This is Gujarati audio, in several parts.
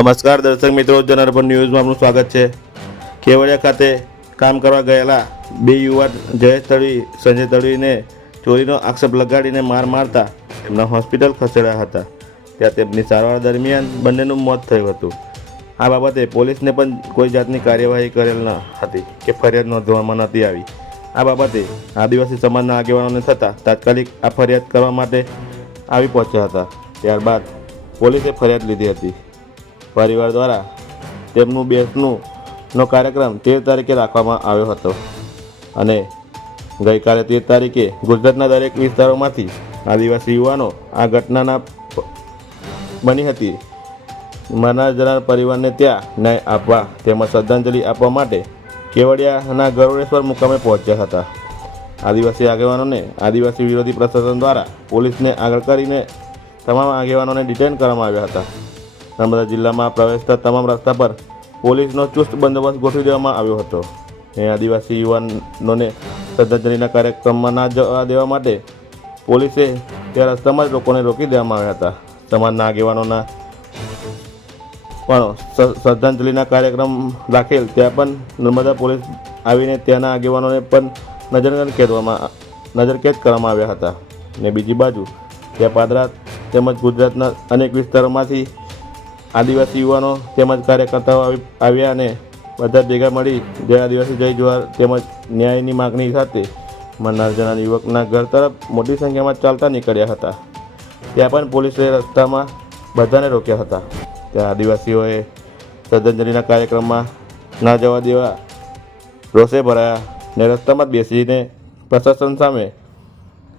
નમસ્કાર દર્શક મિત્રો જનરપન ન્યૂઝમાં આપનું સ્વાગત છે. કેવડિયા ખાતે કામ કરવા ગયેલા બે યુવાન જયેશ તળવી, સંજય તળવીને ચોરીનો આક્ષેપ લગાડીને માર મારતા તેમના હોસ્પિટલ ખસેડ્યા હતા. ત્યાં તેમની સારવાર દરમિયાન બંનેનું મોત થયું હતું. આ બાબતે પોલીસને પણ કોઈ જાતની કાર્યવાહી કરેલ ન હતી કે ફરિયાદ નોંધવામાં નહોતી આવી. આ બાબતે આદિવાસી સમાજના આગેવાનોને થતાં તાત્કાલિક આ ફરિયાદ કરવા માટે આવી પહોંચ્યા હતા. ત્યારબાદ પોલીસે ફરિયાદ લીધી હતી. પરિવાર દ્વારા તેમનું બેસનુંનો કાર્યક્રમ તેર તારીખે રાખવામાં આવ્યો હતો. અને ગઈકાલે તેર તારીખે ગુજરાતના દરેક વિસ્તારોમાંથી આદિવાસી યુવાનો આ ઘટનાના બની હતી. મરનાર જનાર પરિવારને ત્યાં ન્યાય આપવા તેમજ શ્રદ્ધાંજલિ આપવા માટે કેવડિયાના ગરુડેશ્વર મુકામે પહોંચ્યા હતા. આદિવાસી આગેવાનોને આદિવાસી વિરોધી પ્રશાસન દ્વારા પોલીસને આગળ કરીને તમામ આગેવાનોને ડિટેન કરવામાં આવ્યા હતા. નર્મદા જિલ્લામાં પ્રવેશતા તમામ રસ્તા પર પોલીસનો ચુસ્ત બંદોબસ્ત ગોઠવી દેવામાં આવ્યો હતો. એ આદિવાસી યુવાનોને શ્રદ્ધાંજલિના કાર્યક્રમમાં ના જવા દેવા માટે પોલીસે ત્યાં રસ્તામાં જ લોકોને રોકી દેવામાં આવ્યા હતા. સમાજના આગેવાનોના પણ શ્રદ્ધાંજલિના કાર્યક્રમ રાખેલ ત્યાં પણ નર્મદા પોલીસ આવીને ત્યાંના આગેવાનોને પણ નજરકેદ ખેંચવામાં નજરકેદ કરવામાં આવ્યા હતા. ને બીજી બાજુ, ત્યાં પાદરા તેમજ ગુજરાતના અનેક વિસ્તારોમાંથી આદિવાસી યુવાનો તેમજ કાર્યકર્તાઓ આવી- આવ્યા અને બધા ભેગા મળી જય આદિવાસી જય જુહાર તેમજ ન્યાયની માગણી સાથે મરનાર જનાર યુવકના ઘર તરફ મોટી સંખ્યામાં ચાલતા નીકળ્યા હતા. ત્યાં પણ પોલીસે રસ્તામાં બધાને રોક્યા હતા. ત્યાં આદિવાસીઓએ શ્રદ્ધાંજલિના કાર્યક્રમમાં ના જવા દેવા રોષે ભરાયા ને રસ્તામાં જ બેસીને પ્રશાસન સામે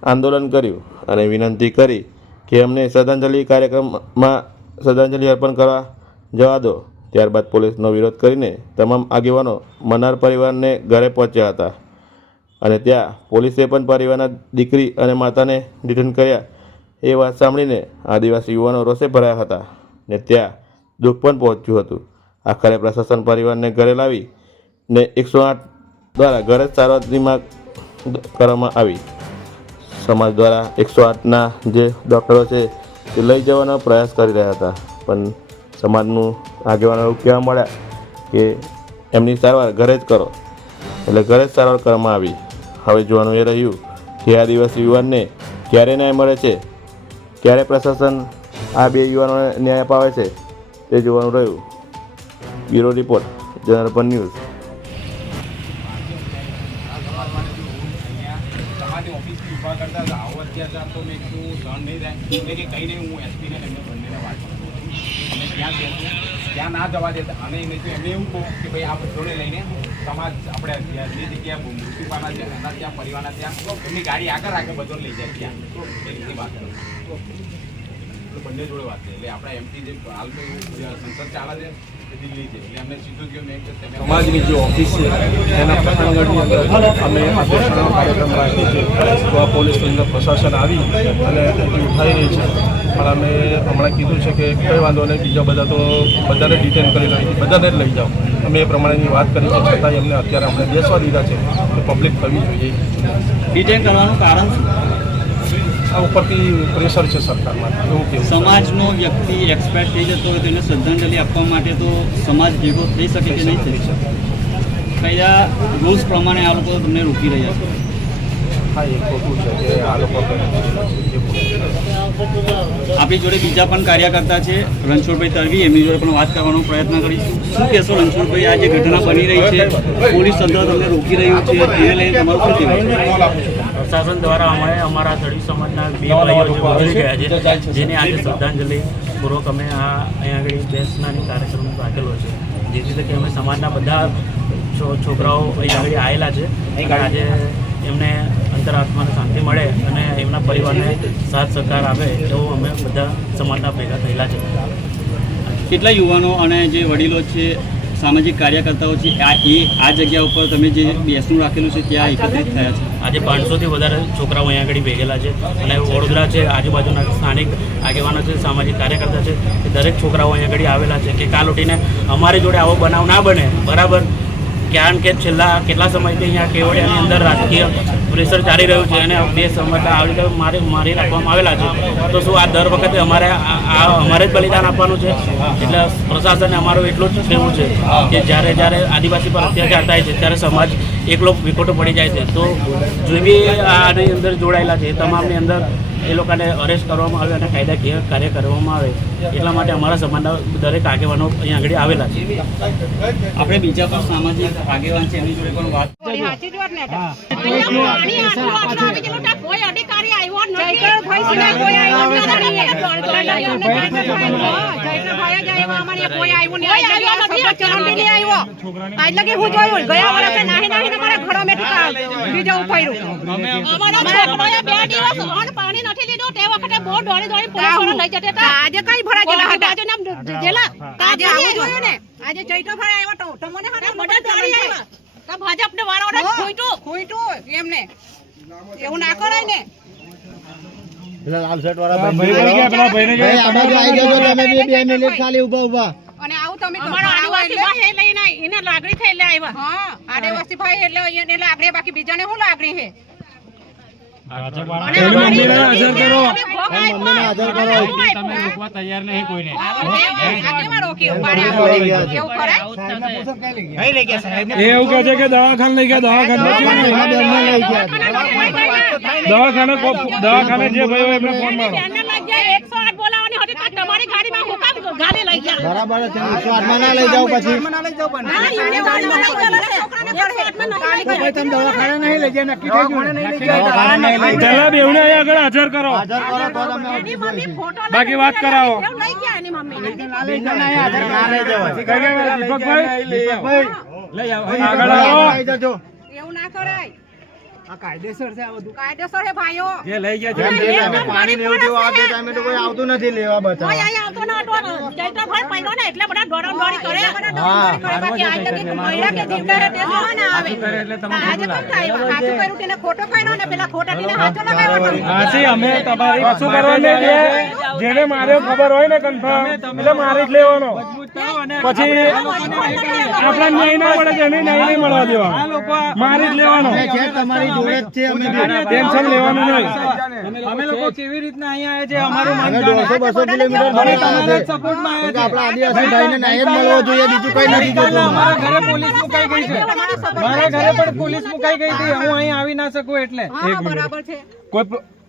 આંદોલન કર્યું અને વિનંતી કરી કે અમને શ્રદ્ધાંજલિ કાર્યક્રમમાં શ્રદ્ધાંજલિ અર્પણ કરવા જવા દો. ત્યારબાદ પોલીસનો વિરોધ કરીને તમામ આગેવાનો મનાર પરિવારને ઘરે પહોંચ્યા હતા. અને ત્યાં પોલીસે પણ પરિવારના દીકરી અને માતાને ડિટેન કર્યા એ વાત સાંભળીને આદિવાસી યુવાનો રોષે ભરાયા હતા ને ત્યાં દુઃખ પણ પહોંચ્યું હતું. આખરે પ્રશાસન પરિવારને ઘરે લાવી ને એકસો આઠ દ્વારા ઘરે જ સારવારની માંગ કરવામાં આવી. સમાજ દ્વારા એકસો આઠના જે ડૉક્ટરો છે તે લઈ જવાનો પ્રયાસ કરી રહ્યા હતા. પણ સમાજનું આગેવાનો એવું કહેવા મળ્યા કે એમની સારવાર ઘરે જ કરો. એટલે ઘરે જ સારવાર કરવામાં આવી. હવે જોવાનું એ રહ્યું કે આ દિવસ યુવાનને ક્યારે ન્યાય મળે છે? ક્યારે પ્રશાસન આ બે યુવાનોને ન્યાય અપાવે છે? તે જોવાનું રહ્યું. બ્યુરો રિપોર્ટ જનરપન ન્યૂઝ તમારી ઓફિસથી ઊભા કરતા હતા તો મેં કીધું સહન નહીં થાય એટલે કે કંઈ હું એસપીને એમને બંનેને વાત કરું અને ત્યાં ત્યાં ના જવા દેતા. અને એને એમને એવું કહું કે ભાઈ આ બધોને લઈને સમાજ આપણે જે જગ્યાએ મૃત્યુ પાના છે એના ત્યાં, પરિવારના ત્યાં એમની ગાડી આગળ રાખે બધાને લઈ જાય ત્યાં. એ રીતે વાત કરું બંને જોડે વાત છે. એટલે આપણે એમથી જે હાલ તો સંસદ ચાલે છે. સમાજની જે ઓફિસ છે, એના પ્રસંગની અંદર અમે આ બેસવાનો કાર્યક્રમ રાખીએ છીએ. તો આ પોલીસની અંદર પ્રશાસન આવી અને ઉઠાઈ રહી છે. પણ અમે હમણાં કીધું છે કે કંઈ વાંધો નહીં, બીજા બધા તો બધાને ડિટેન કરી રહી બધાને જ લઈ જાઓ. અમે એ પ્રમાણેની વાત કરી છે છતાં એમને અત્યારે અમને બેસવા દીધા છે કે પબ્લિક થવી જોઈએ. ડિટેન કરવાનું કારણ શું? આ ઉપરથી પ્રેશર છે સરકારમાં. એવું કેવું સમાજનો વ્યક્તિ એક્સપાયર થઈ જતો હોય તેને શ્રદ્ધાંજલિ આપવા માટે તો સમાજ ભેગો થઈ શકે કે નહીં? થઈ શકે કયા રૂલ્સ પ્રમાણે આ લોકો તમને રોકી રહ્યા છે? હા એ ખોટું છે કે આ લોકો કરે છે એ ખોટું છે. આપણી જોડે બીજા પણ કાર્યકર્તા છે રણછોડભાઈ તરવી એમની જોડે પણ વાત કરવાનો પ્રયત્ન કરીશું. શું કહેશો રણછોડભાઈ આ જે ઘટના બની રહી છે પોલીસ તંત્ર તમને રોકી રહ્યું છે તેને લઈને તમારું શું કહેવું પ્રશાસન દ્વારા અમે અમારા તળવી સમાજના બે ભાઈઓ ગુજરી ગયા છે જેને આજે શ્રદ્ધાંજલિ પૂર્વક અમે આ અહીંયા આગળ બેસનાની કાર્યક્રમ રાખેલો છે. જેથી રીતે કે અમે સમાજના બધા છો- છોકરાઓ અહીંયા આગળ આવેલા છે. આજે એમને અંતરાત્માને શાંતિ મળે અને એમના પરિવારને સાથ સહકાર આપે એવું અમે બધા સમાજના ભેગા થયેલા છે. કેટલા યુવાનો અને જે વડીલો છે સામાજિક કાર્યકર્તાઓ છે આ એ આ જગ્યા ઉપર તમે જે બેસણું રાખેલું છે ત્યાં એકત્રિત થયા છે? આજે પાંચસોથી વધારે છોકરાઓ અહીંયા આગળ ભેગેલા છે અને વડોદરા છે, આજુબાજુના સ્થાનિક આગેવાનો છે, સામાજિક કાર્યકર્તા છે, એ દરેક છોકરાઓ અહીંયા આગળ આવેલા છે કે કાલ ઉઠીને અમારી જોડે આવો બનાવ ના બને, બરાબર? કારણ કે છેલ્લા કેટલા સમયથી અહીંયા કેવડિયાની અંદર રાજકીય પ્રેશર ચાલી રહ્યું છે અને બે સમજતા આવી રીતે મારે, મારી રાખવામાં આવેલા છે. તો શું આ દર વખતે અમારે આ, અમારે જ બલિદાન આપવાનું છે? એટલે પ્રશાસને અમારું એટલું જ કહેવું છે કે જ્યારે જ્યારે આદિવાસી પર અત્યાચાર થાય છે, ત્યારે સમાજ એકલો વિકોટો પડી જાય છે. તો જે બી આની અંદર જોડાયેલા છે એ તમામની અંદર એ લોકોને અરેસ્ટ કરવામાં આવે અને કાયદાકીય કાર્ય કરવામાં આવે એટલા માટે અમારા સમાજના દરેક આગેવાનો અહીંયા આગળ આવેલા છે. આપણે બીજા પણ સામાજિક આગેવાન છે એની જોડે પણ વાત આજ લગી હું જોયું ગયા વર્ષે નાહી નાહીને મારા ઘરોમાં ઠીકા બીજો ઉપાડ્યું. અમારા છોકરાએ બે દિવસ અન્ન પાણી નથી લીધું તે વખતે બહુ દોડી દોડી પોલીસ લઈ જતા હતા. આજે કઈ ભરા ગયેલા હતા જેલા. આજે આવું જોયું ને આજે જયકરભાઈ આવ્યો તો તમને હાથે દોડી આવ્યા તો ભાજપને વાળા ખોઈટું ખોઈટું એમને એવું ના કરાય ને અને આવું તમે અમારા આદિવાસી ભાઈ એટલે એને એને લાગણી થઈ એટલે આવ્યા હા આદિવાસી ભાઈ એટલે એને લાગણી બાકી બીજાને શું લાગણી છે? એવું કહે છે કે દવાખાને લઈ ગયા દવાખાને દવાખાને દવાખાને જે ભાઈ એમને ફોન મારો બેનને લઈ ગયા, 108 બોલાવવાની હતી તો તમારી ગાડીમાં હું કામ ગાડી લઈ ગયા. બરાબર છે સ્વાદમાં ના લઈ જાવ પછી. હા, લઈ ગયેલા છે. 108 માં નહીં લઈ ગયા. તમે દવાખાને નહીં લઈ જાય નક્કી થઈ ગયું. પહેલા બેવને અહીંયા આગળ હાજર કરો. હાજર કરો તો તમે એની મમ્મી ફોટો લઈ બાકી વાત કરાવો. લઈ ગયા એની મમ્મી. ના લઈ જાઓ ના હાજર ના લઈ જવાય દીપકભાઈ? દીપકભાઈ આગળ આવો. એવું ના કરાય. આ કાયદેસર છે આ બધું. કાયદેસર હે ભાઈઓ. જે લઈ ગયા છે. ટાઈમે પાણી ને એવું આ આવે તે ટાઈમે તો કોઈ આવતું નથી લેવા બતા બચાવવા અહીંયા આવતો ના હતો જયતભાઈ પડ્યો ને એટલે બધા દોડમ દોડી કરે. હા. બાકી આ લગી મહિલા કે જીવતા રહે તે જોવા ના આવે. આજે કેમ થાય? સાચું કર્યું તેને ખોટો કર્યો ને પેલા ખોટા દીને હાથો લગાવ્યો હાસી અમે તમારી શું કરવાનું છે જેને માર્યો ખબર હોય ને કન્ફર્મ એટલે મારી જ લેવાનો. પછી આપણા ન્યાય ના મળે છે એને ન્યાય નહીં મળવા દેવા મારી જ લેવાનો. ટેન્શન લેવાનું નહીં. અમે લોકો કેવી રીતના અહીંયા આવ્યા છે? અમારું અમે દોઢસો બસો કિલોમીટર દૂર આવ્યા સપોર્ટમાં તો કે આપણા આદિવાસી ભાઈને ન્યાય મળવો જોઈએ બીજું કઈ નથી જોતું અમારા ઘરે પોલીસ મુકાઈ ગઈ છે. મારા ઘરે પણ પોલીસ મુકાઈ ગઈ હતી હું અહીં આવી ના શકું એટલે. કોઈ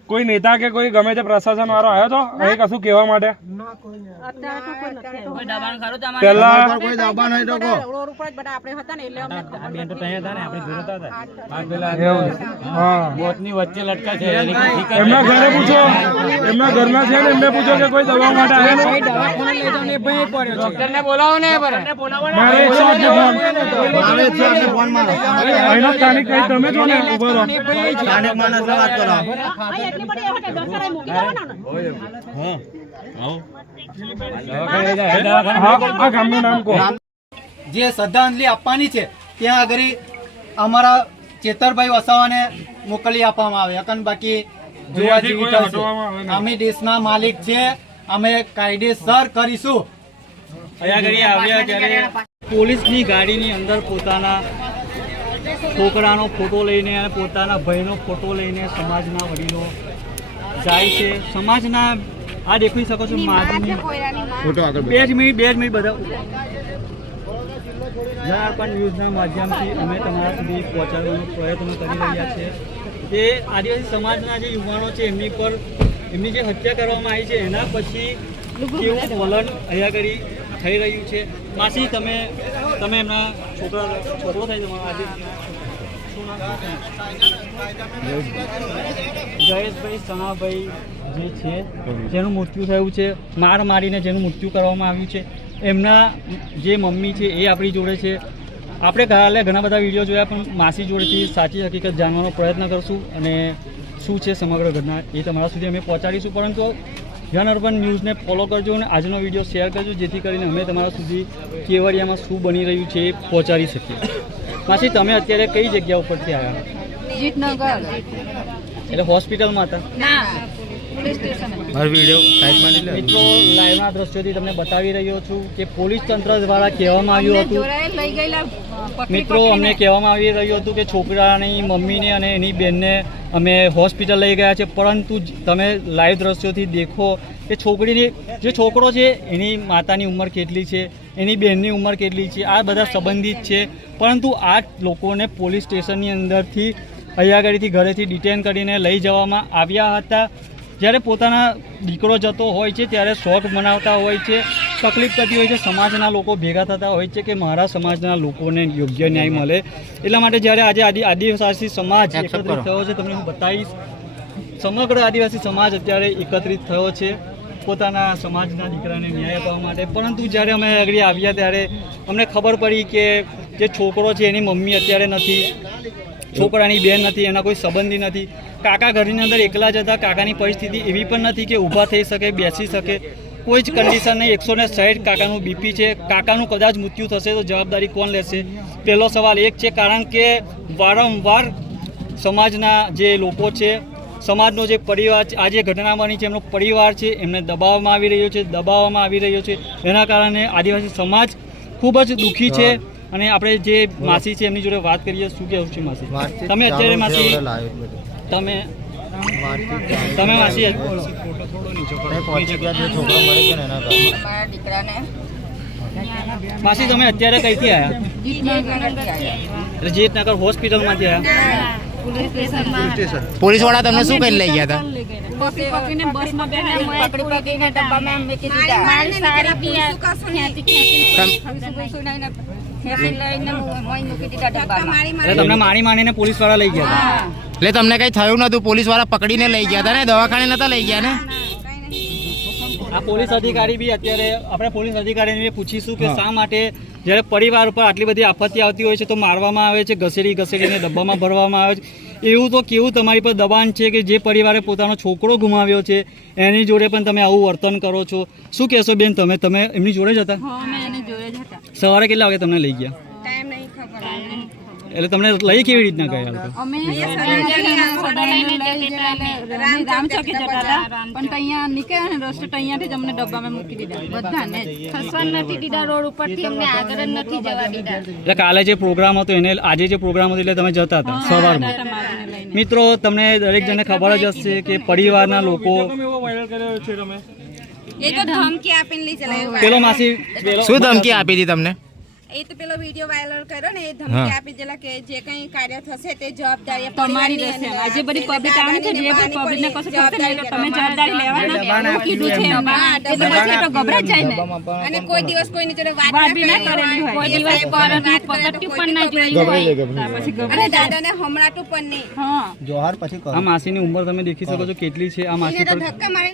કોઈ નેતા કે કોઈ ગમે તે પ્રશાસન વાળો આવ્યો તો અહીં કશું કહેવા માટે? એમના ઘરે પૂછો. એમના ઘરના છે એમને પૂછો કે કોઈ દવા માટે આવ્યા સ્થાનિક તમે છો ને? ઊભો રહો. એટલી બધી મૂકી દેવાના ને. હા. ગામનું નામ જે શ્રદ્ધાંજલિ આપવાની છે ત્યાં આગળ અમારા ચેતરભાઈ વસાવાને મોકલી આપવામાં આવે. અકન બાકી જોવા જેવી. અમે દેશના માલિક છે. અમે કાયદેસર કરીશું. પોલીસની ગાડીની અંદર પોતાના છોકરાનો ફોટો લઈને અને પોતાના ભાઈનો ફોટો લઈને સમાજના વડીલો જાય છે. સમાજના આ દેખી શકો છો આગળ બે જ મિનિટ બે જ મિનિટ બધા. ઝારખંડ ન્યૂઝના માધ્યમથી અમે તમારા સુધી પહોંચાડવાનો પ્રયત્ન કરી રહ્યા છીએ. જે આદિવાસી સમાજના જે યુવાનો છે એમની પર એમની જે હત્યા કરવામાં આવી છે એના પછી કેવું વલણ અહીંયા કરી થઈ રહ્યું છે? માસી તમે તમે એમના છોકરા છોકરો થઈ તમારો આજે? જયેશભાઈ સણાભાઈ જે છે, જેનું મૃત્યુ થયું છે, માર મારીને જેનું મૃત્યુ કરવામાં આવ્યું છે, એમના જે મમ્મી છે એ આપણી જોડે છે. આપણે કાલે ઘણા બધા વીડિયો જોયા, પણ માસી જોડેથી સાચી હકીકત જાણવાનો પ્રયત્ન કરશું અને શું છે સમગ્ર ઘટના એ તમારા સુધી અમે પહોંચાડીશું. પરંતુ ધ્યાન અર્બન ન્યૂઝને ફોલો કરજો અને આજનો વીડિયો શેર કરજો, જેથી કરીને અમે તમારા સુધી કેવડિયામાં શું બની રહ્યું છે એ પહોંચાડી શકીએ. માસી તમે અત્યારે કઈ જગ્યા ઉપરથી આવ્યા? જીતનગર. એટલે હોસ્પિટલમાં હતા? ના મિત્રો લાઈવના દ્રશ્યોથી તમને બતાવી રહ્યો છું કે પોલીસ તંત્ર દ્વારા કહેવામાં આવ્યું હતું મિત્રો અમને કહેવામાં આવી રહ્યું હતું કે છોકરાની મમ્મીને અને એની બેનને અમે હોસ્પિટલ લઈ ગયા છે, પરંતુ તમે લાઈવ દ્રશ્યોથી દેખો કે છોકરીની, જે છોકરો છે, એની માતાની ઉંમર કેટલી છે, એની બહેનની ઉંમર કેટલી છે, આ બધા સંબંધિત છે. પરંતુ આ લોકોને પોલીસ સ્ટેશનની અંદરથી અહીંયા આગળથી ઘરેથી ડિટેન કરીને લઈ જવામાં આવ્યા હતા. જ્યારે પોતાના દીકરો જતો હોય છે, ત્યારે શોખ મનાવતા હોય છે. તકલીફ થતી હોય છે. સમાજના લોકો ભેગા થતા હોય છે કે મારા સમાજના લોકોને યોગ્ય ન્યાય મળે. એટલા માટે જ્યારે આજે આદિ આદિવાસી સમાજ એકત્રિત થયો છે તમને હું બતાવીશ. સમગ્ર આદિવાસી સમાજ અત્યારે એકત્રિત થયો છે પોતાના સમાજના દીકરાને ન્યાય અપાવવા માટે. પરંતુ જ્યારે અમે આગળ આવ્યા ત્યારે અમને ખબર પડી કે જે છોકરો છે એની મમ્મી અત્યારે નથી છોકરાની બેન નથી એના કોઈ સંબંધી નથી. કાકા ઘરની અંદર એકલા જ હતા કાકાની પરિસ્થિતિ એવી પણ નથી કે ઊભા થઈ શકે બેસી શકે. કોઈ જ કન્ડિશન નહીં. એકસો ને સાઠ કાકાનું બીપી છે. કાકાનું કદાચ મૃત્યુ થશે તો જવાબદારી કોણ લેશે? પહેલો સવાલ એક છે કારણ કે વારંવાર સમાજના જે લોકો છે સમાજનો જે પરિવાર છે આ જે ઘટના બની છે એમનો પરિવાર છે એમને દબાવવામાં આવી રહ્યો છે દબાવવામાં આવી રહ્યો છે. એના કારણે આદિવાસી સમાજ ખૂબ જ દુઃખી છે. અને આપણે જે માસી છે એમની જોડે વાત કરીએ શું કહેવું છે માસી? તમે અત્યારે માસી તમે તમે માસી પહોંચી ગયા જે છોકરો મળે છે ને એના ઘરમાં મારા દીકરાને. માસી તમે અત્યારે કઈથી આવ્યા જીતનગર હોસ્પિટલમાંથી આવ્યા પોલીસવાળા તમને શું કરી લઈ ગયા હતા? પકડી પકડીને બસમાં બેસાડી પકડી પકડીને ડબ્બામાં મૂકી દીધા. મારી સારી બી ખેંચી ખેંચી લઈને મૂકી દીધા ડબ્બામાં. તમને મારી માનીને પોલીસવાળા લઈ ગયા હતા. એટલે તમને કઈ થયું નતું? પોલીસવાળા પકડીને લઈ ગયા હતા ને? દવાખાને નતા લઈ ગયા ને? આ પોલીસ અધિકારી બી અત્યારે આપણે પોલીસ અધિકારીને પૂછીશું કે શા માટે જ્યારે પરિવાર ઉપર આટલી બધી આપત્તિ આવતી હોય છે તો મારવામાં આવે છે ઘસેડી ઘસેડીને ડબ્બામાં ભરવામાં આવે છે. એવું તો કેવું તમારી પર દબાણ છે કે જે પરિવારે પોતાનો છોકરો ગુમાવ્યો છે એની જોડે પણ તમે આવું વર્તન કરો છો? શું કહેશો બેન તમે? તમે એમની જોડે જ હતા. સવારે કેટલા વાગે તમને લઈ ગયા? એટલે તમને લઈ કેવી રીતના ગયા અમે રામચોકે જતા હતા. પણ અહીંયા નીકળ્યા ને રસ્તો અહીંયાથી જ અમને ડબ્બામાં મૂકી દીધા. બધાને ખસવા નથી દીધા રોડ ઉપરથી અમને આગળ નથી જવા દીધા. એટલે કાલે જે પ્રોગ્રામ હતો એને આજે જે પ્રોગ્રામ હતો એટલે તમે જતા હતા સવારમાં? મિત્રો તમને દરેક જણને ખબર જ હશે કે પરિવારના લોકો એ તો ધમકી આપીને લઈ ચલાવ્યો પેલો માસી શું ધમકી આપી હતી તમને? એ તો પેલો વીડિયો વાયરલ કર્યો ને એ ધમકી આપી દેલા કે જે કંઈ કાર્ય થશે તે જવાબદારી તમારી રહેશે. આજે બધી પબ્લિક આવે છે જે બધી પબ્લિક ને કશું થશે નહીં તમે જવાબદારી લેવાના કીધું છે. એટલે પછી તો ગભરાઈ જાય ને. અને કોઈ દિવસ કોઈની જોડે વાત બી ના કરેલી હોય. કોઈ દિવસ પરત પગથિયું પણ ના જોઈ હોય. પછી ગભરાઈ દાદાને હમણાં તો પણ નહીં. હા જોહાર પછી કરો. આ માસીની ઉંમર તમે દેખી શકો છો કેટલી છે આ માસી તો પર? ધક્કા મારી